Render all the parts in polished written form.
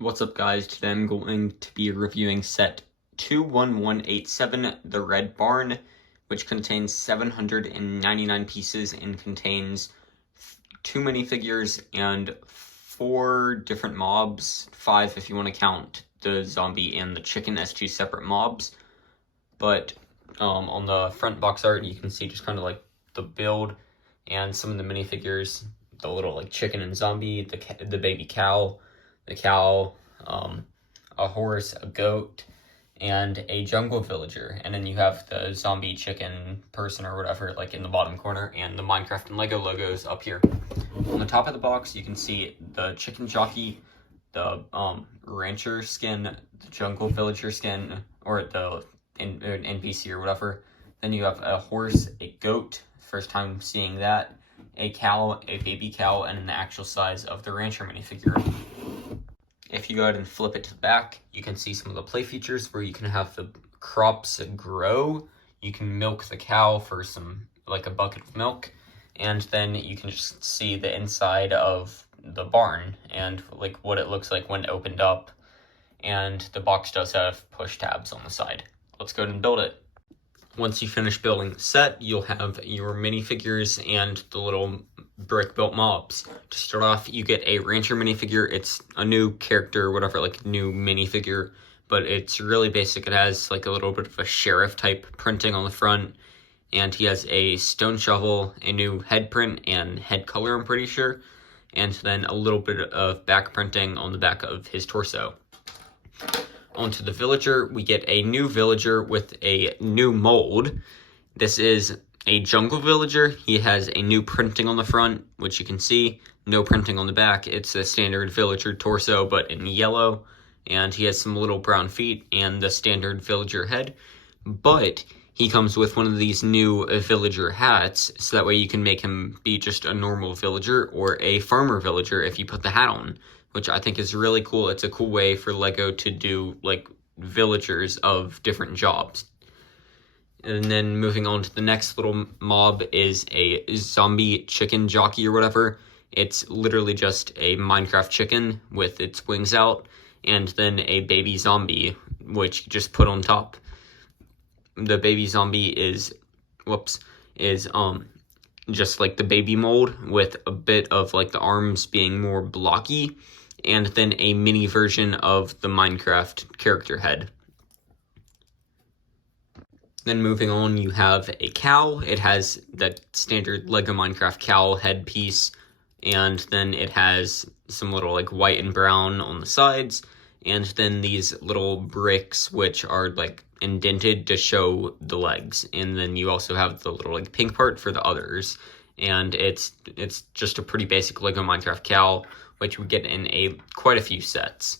What's up, guys? Today I'm going to be reviewing set 21187, The Red Barn, which contains 799 pieces and contains 2 minifigures and 4 different mobs, 5 if you want to count the zombie and the chicken as 2 separate mobs. But on the front box art, you can see just kind of like the build and some of the minifigures, the little like chicken and zombie, the baby cow, the cow, a horse, a goat, and a jungle villager. And then you have the zombie chicken person or whatever like in the bottom corner, and the Minecraft and Lego logos up here. On the top of the box, you can see the chicken jockey, the rancher skin, the jungle villager skin, or the NPC or whatever. Then you have a horse, a goat, first time seeing that, a cow, a baby cow, and the actual size of the rancher minifigure. If you go ahead and flip it to the back, you can see some of the play features where you can have the crops grow. You can milk the cow for like a bucket of milk, and then you can just see the inside of the barn and like what it looks like when opened up. And the box does have push tabs on the side. Let's go ahead and build it. Once you finish building the set, you'll have your minifigures and the little brick-built mobs. To start off, you get a rancher minifigure. It's a new character, whatever, like new minifigure, but it's really basic. It has like a little bit of a sheriff type printing on the front, and he has a stone shovel, a new head print and head color, I'm pretty sure, and then a little bit of back printing on the back of his torso. Onto the villager, we get a new villager with a new mold. This is a jungle villager. He has a new printing on the front, which you can see, no printing on the back. It's a standard villager torso, but in yellow, and he has some little brown feet and the standard villager head, but he comes with one of these new villager hats, so that way you can make him be just a normal villager or a farmer villager if you put the hat on, which I think is really cool. It's a cool way for Lego to do like villagers of different jobs. And then moving on to the next little mob is a zombie chicken jockey or whatever. It's literally just a Minecraft chicken with its wings out, and then a baby zombie, which you just put on top. The baby zombie is just like the baby mold with a bit of like the arms being more blocky, and then a mini version of the Minecraft character head. Then moving on, you have a cow. It has that standard Lego Minecraft cow head piece, and then it has some little like white and brown on the sides, and then these little bricks which are like indented to show the legs, and then you also have the little like pink part for the others. And it's just a pretty basic Lego Minecraft cow, which we get in quite a few sets.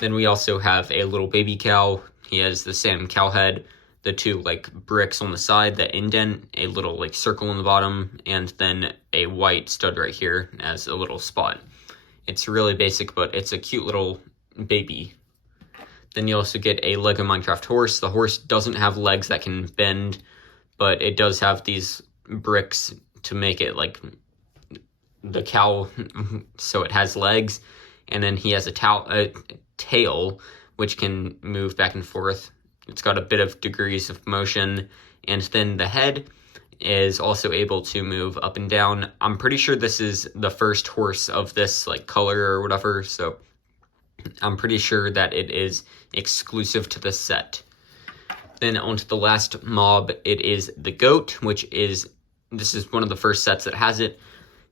Then we also have a little baby cow. He has the same cow head, the 2 like bricks on the side that indent, a little like circle on the bottom, and then a white stud right here as a little spot. It's really basic, but it's a cute little baby. Then you also get a Lego Minecraft horse. The horse doesn't have legs that can bend, but it does have these bricks to make it like the cow, so it has legs. And then he has a tail which can move back and forth. It's got a bit of degrees of motion, and then the head is also able to move up and down. I'm pretty sure this is the first horse of this like color or whatever, so I'm pretty sure that it is exclusive to the set. Then onto the last mob, it is the goat, this is one of the first sets that has it.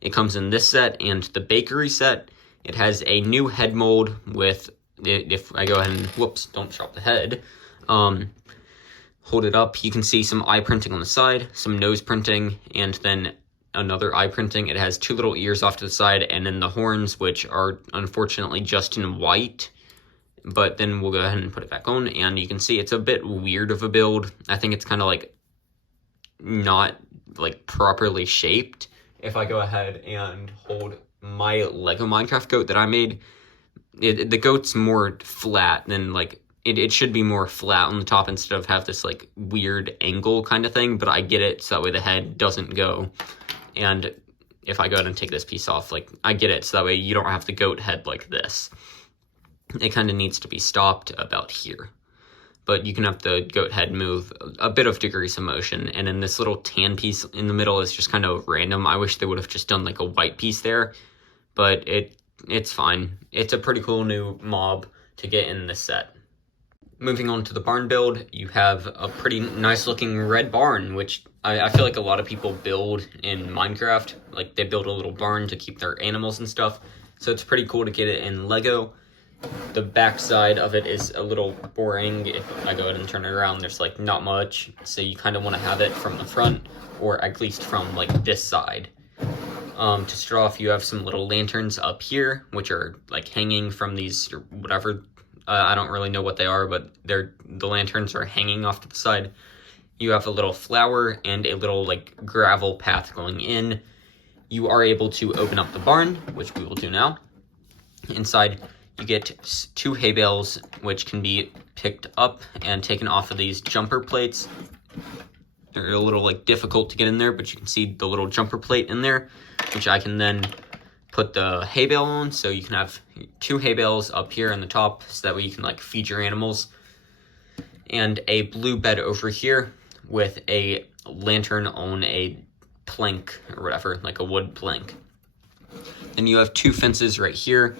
It comes in this set and the bakery set. It has a new head mold with, if I go ahead and, don't chop the head, hold it up, you can see some eye printing on the side, some nose printing, and then another eye printing. It has 2 little ears off to the side, and then the horns, which are unfortunately just in white. But then we'll go ahead and put it back on, and you can see it's a bit weird of a build. I think it's kind of like not like properly shaped. If I go ahead and hold my Lego Minecraft goat that I made, the goat's more flat than like, it should be more flat on the top instead of have this like weird angle kind of thing, but I get it so that way the head doesn't go. And if I go ahead and take this piece off, like I get it so that way you don't have the goat head like this. it kind of needs to be stopped about here. But you can have the goat head move a bit of degrees of motion, and then this little tan piece in the middle is just kind of random. I wish they would have just done like a white piece there, but it's fine. It's a pretty cool new mob to get in this set. Moving on to the barn build, you have a pretty nice looking red barn, which I feel like a lot of people build in Minecraft. Like, they build a little barn to keep their animals and stuff, so it's pretty cool to get it in Lego. The back side of it is a little boring. If I go ahead and turn it around, there's like not much, so you kind of want to have it from the front, or at least from like this side. To start off, you have some little lanterns up here, which are like hanging from these, or whatever. I don't really know what they are, but the lanterns are hanging off to the side. You have a little flower and a little like gravel path going in. You are able to open up the barn, which we will do now. Inside, you get 2 hay bales, which can be picked up and taken off of these jumper plates. They're a little like difficult to get in there, but you can see the little jumper plate in there, which I can then put the hay bale on. So you can have 2 hay bales up here in the top, so that way you can like feed your animals. And a blue bed over here with a lantern on a plank or whatever, like a wood plank. Then you have 2 fences right here,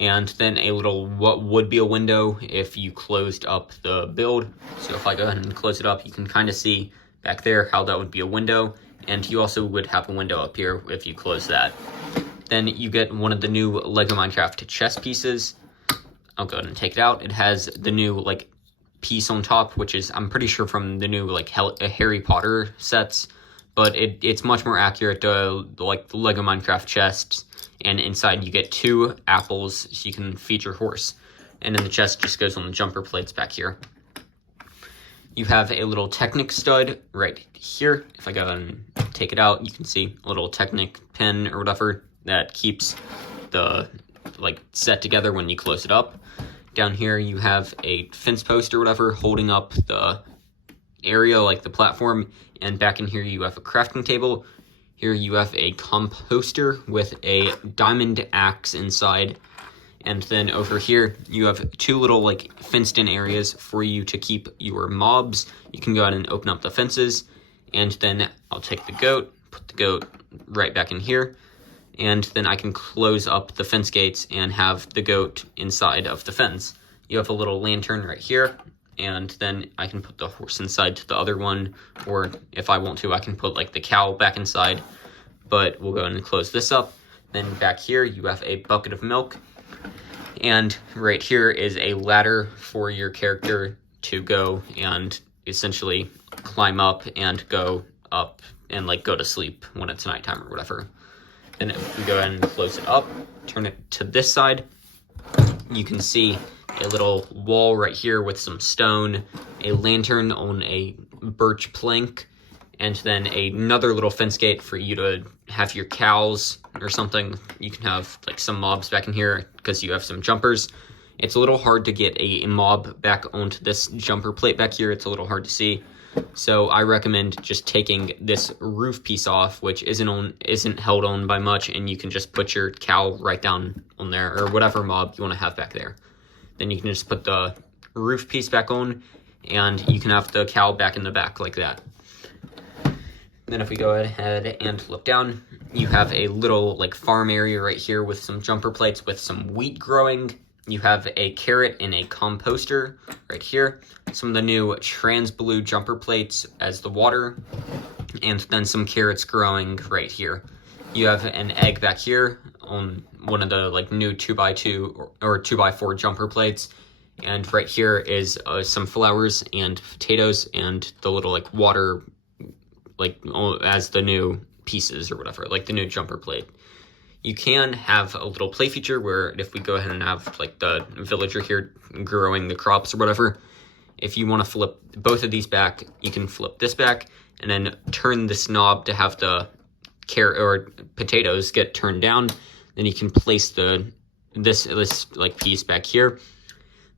and then a little, what would be a window if you closed up the build. So if I go ahead and close it up, you can kind of see back there how that would be a window, and you also would have a window up here if you close that. Then you get one of the new Lego Minecraft chess pieces. I'll go ahead and take it out. It has the new like piece on top, which is, I'm pretty sure, from the new like Harry Potter sets, but it's much more accurate to like the Lego Minecraft chest. And inside you get 2 apples, so you can feed your horse. And then the chest just goes on the jumper plates back here. You have a little Technic stud right here. If I go and take it out, you can see a little Technic pin or whatever that keeps the like set together when you close it up. Down here you have a fence post or whatever holding up the area, like the platform. And back in here you have a crafting table. Here you have a composter with a diamond axe inside. And then over here, you have 2 little like fenced in areas for you to keep your mobs. You can go ahead and open up the fences. And then I'll take the goat, put the goat right back in here. And then I can close up the fence gates and have the goat inside of the fence. You have a little lantern right here. And then I can put the horse inside to the other one, or if I want to, I can put like the cow back inside, but we'll go ahead and close this up. Then back here, you have a bucket of milk, and right here is a ladder for your character to go and essentially climb up and go up and like go to sleep when it's nighttime or whatever. Then if we go ahead and close it up, turn it to this side, you can see a little wall right here with some stone, a lantern on a birch plank, and then another little fence gate for you to have your cows or something. You can have like some mobs back in here because you have some jumpers. It's a little hard to get a mob back onto this jumper plate back here. It's a little hard to see. So I recommend just taking this roof piece off, which isn't held on by much, and you can just put your cow right down on there, or whatever mob you want to have back there. Then you can just put the roof piece back on, and you can have the cow back in the back like that. Then if we go ahead and look down, you have a little like farm area right here with some jumper plates with some wheat growing. You have a carrot and a composter right here. Some of the new trans blue jumper plates as the water, and then some carrots growing right here. You have an egg back here on one of the like new 2x2 or 2x4 jumper plates. And right here is some flowers and potatoes and the little like water, like as the new pieces or whatever, like the new jumper plate. You can have a little play feature where if we go ahead and have like the villager here growing the crops or whatever, if you want to flip both of these back, you can flip this back and then turn this knob to have the carrot or potatoes get turned down. Then you can place this like piece back here.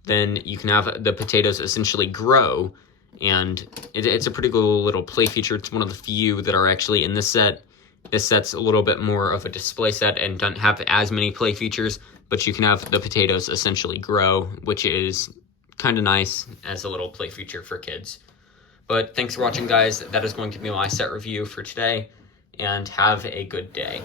Then you can have the potatoes essentially grow, and it's a pretty cool little play feature. It's one of the few that are actually in this set. This set's a little bit more of a display set and doesn't have as many play features, but you can have the potatoes essentially grow, which is kind of nice as a little play feature for kids. But thanks for watching, guys. That is going to be my set review for today, and have a good day.